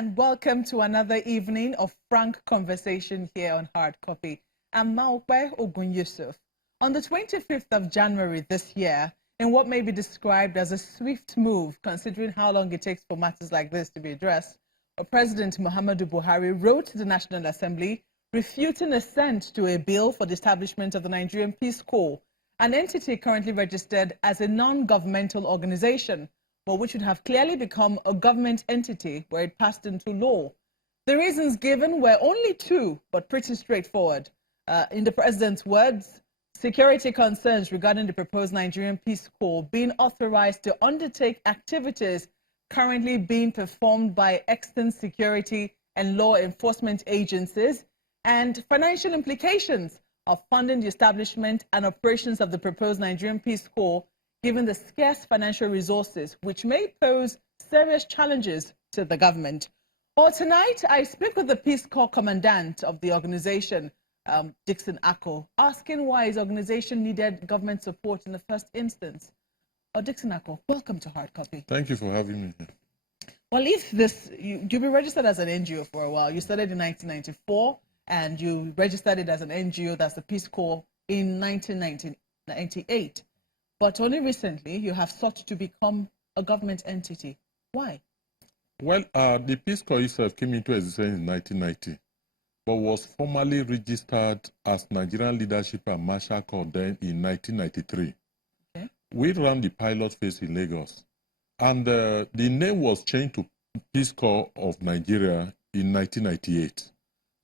and welcome to another evening of frank conversation here on Hard Copy. I'm Maokwe Ogun Yusuf. On the 25th of January this year, in what may be described as a swift move, considering how long it takes for matters like this to be addressed, President Muhammadu Buhari wrote to the National Assembly refuting assent to a bill for the establishment of the Nigerian Peace Corps, an entity currently registered as a non-governmental organization, but which would have clearly become a government entity where it passed into law. The reasons given were only two, but pretty straightforward. In the president's words, security concerns regarding the proposed Nigerian Peace Corps being authorized to undertake activities currently being performed by extant security and law enforcement agencies, and financial implications of funding the establishment and operations of the proposed Nigerian Peace Corps, given the scarce financial resources, which may pose serious challenges to the government. Well, tonight, I speak with the Peace Corps commandant of the organization, Dixon Ako, asking why his organization needed government support in the first instance. Dixon Ako, welcome to Hard Copy. Thank you for having me here. Well, if this, you've been registered as an NGO for a while. You started in 1994, and you registered it as an NGO, that's the Peace Corps, in 1998. But only recently, you have sought to become a government entity. Why? Well, the Peace Corps itself came into existence in 1990, but was formally registered as Nigerian Leadership and Marshall Corps then in 1993. Okay. We ran the pilot phase in Lagos, and the name was changed to Peace Corps of Nigeria in 1998.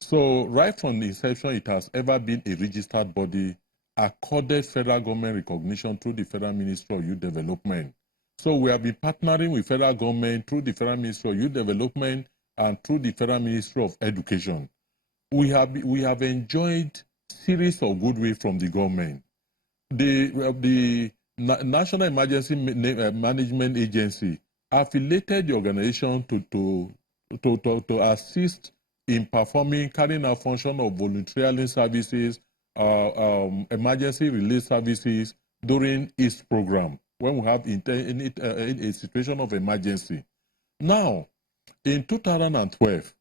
So right from the inception, it has ever been a registered body, accorded federal government recognition through the Federal Ministry of Youth Development. So we have been partnering with federal government through the Federal Ministry of Youth Development and through the Federal Ministry of Education. We have enjoyed series of goodwill from the government. The National Emergency Management Agency affiliated the organization to assist in carrying out function of volunteering services, emergency relief services during its program when we have a situation of emergency. Now, in 2012,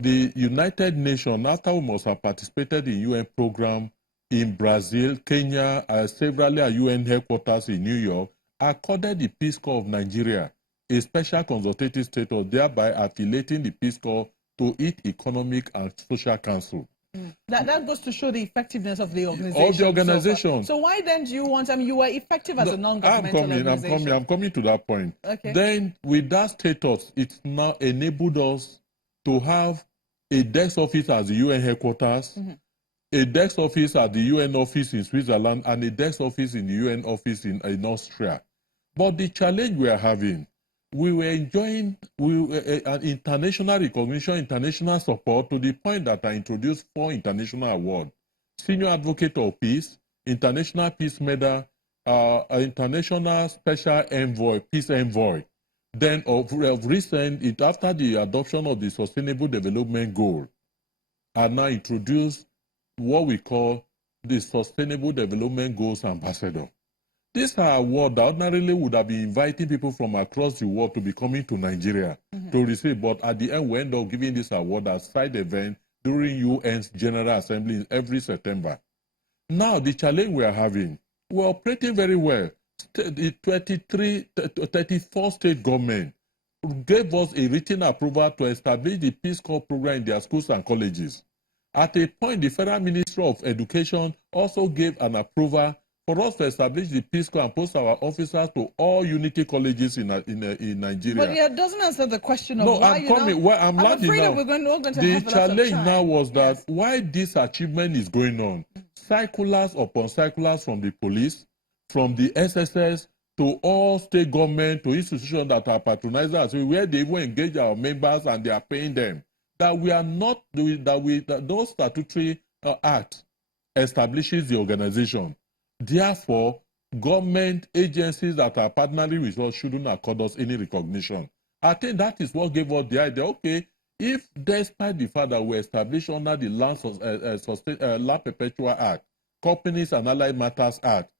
the United Nations, after we must have participated in UN program in Brazil, Kenya, several UN headquarters in New York, accorded the Peace Corps of Nigeria a special consultative status, thereby affiliating the Peace Corps to its Economic and Social Council. That goes to show the effectiveness of the organization. So why then do you want, you were effective as a non-governmental organization. I'm coming to that point. Okay. Then with that status, it's now enabled us to have a desk office at the UN headquarters, a desk office at the UN office in Switzerland, and a desk office in the UN office in Austria. But the challenge we are having, we were enjoying an international recognition, international support, to the point that I introduced 4 international awards: Senior Advocate of Peace, International Peace Medal, International Special Envoy, Peace Envoy. Then of recent, after the adoption of the Sustainable Development Goal, I now introduced what we call the Sustainable Development Goals Ambassador. These are awards that ordinarily would have been inviting people from across the world to be coming to Nigeria to receive, but at the end we end up giving this award as side event during UN's General Assembly every September. Now the challenge we are having, we're operating very well. The 34 state government gave us a written approval to establish the Peace Corps program in their schools and colleges. At a point, the Federal Ministry of Education also gave an approval for us to establish the Peace Corps and post our officers to all unity colleges in Nigeria. But it doesn't answer the question of why I'm afraid that we're going to the have challenge now was that why this achievement is going on. Circulars upon circulars from the police, from the SSS, to all state government, to institutions that are patronizing us, where they even engage our members and they are paying them, that we are not doing that those statutory act establishes the organization. Therefore, government agencies that are partnering with us shouldn't accord us any recognition. I think that is what gave us the idea, okay, if despite the fact that we established under the Land Perpetual Act, Companies and Allied Matters Act,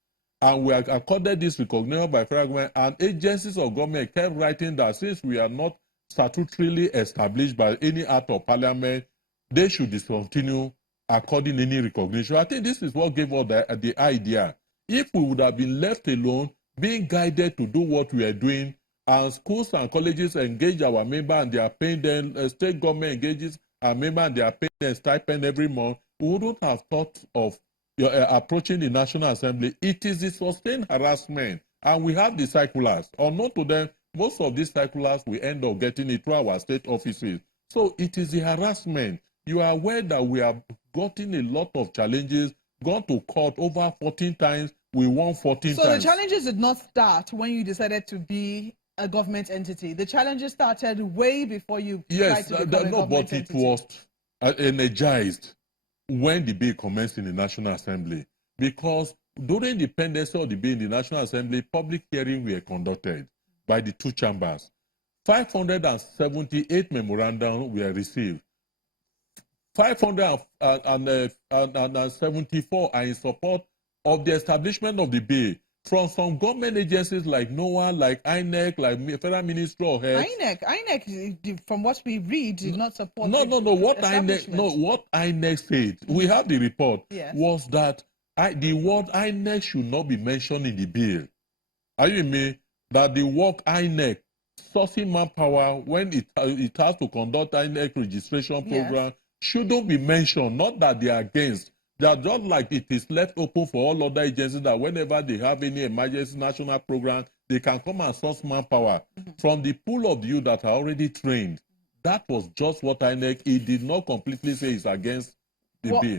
and we are accorded this recognition by federal government, and agencies of government kept writing that since we are not statutorily established by any act of parliament, they should discontinue according any recognition. I think this is what gave us the idea. If we would have been left alone, being guided to do what we are doing, and schools and colleges engage our member and they are paying them, state government engages our member and they are paying a stipend every month, we wouldn't have thought of approaching the National Assembly. It is the sustained harassment, and we have the circulars. Unknown to them, most of these circulars we end up getting it through our state offices. So it is the harassment. You are aware that we have gotten a lot of challenges, gone to court over 14 times, we won 14 times. So the challenges did not start when you decided to be a government entity. The challenges started way before you tried to become a government entity. But it was energized when the bill commenced in the National Assembly, because during the pendency of the bill in the National Assembly, public hearings were conducted by the two chambers. 578 memorandums were received. 574 are in support of the establishment of the bill from some government agencies like NOAA, like INEC, like Federal Ministry of Health. INEC, from what we read, did not support. What INEC said, we have the report, was that the word INEC should not be mentioned in the bill. Are you with me? That the work INEC, sourcing manpower, when it has to conduct INEC registration program, shouldn't be mentioned. Not that they are against. They are just like it is left open for all other agencies that whenever they have any emergency national program, they can come and source manpower from the pool of youth that are already trained. That was just what INEC, it did not completely say it's against the bill.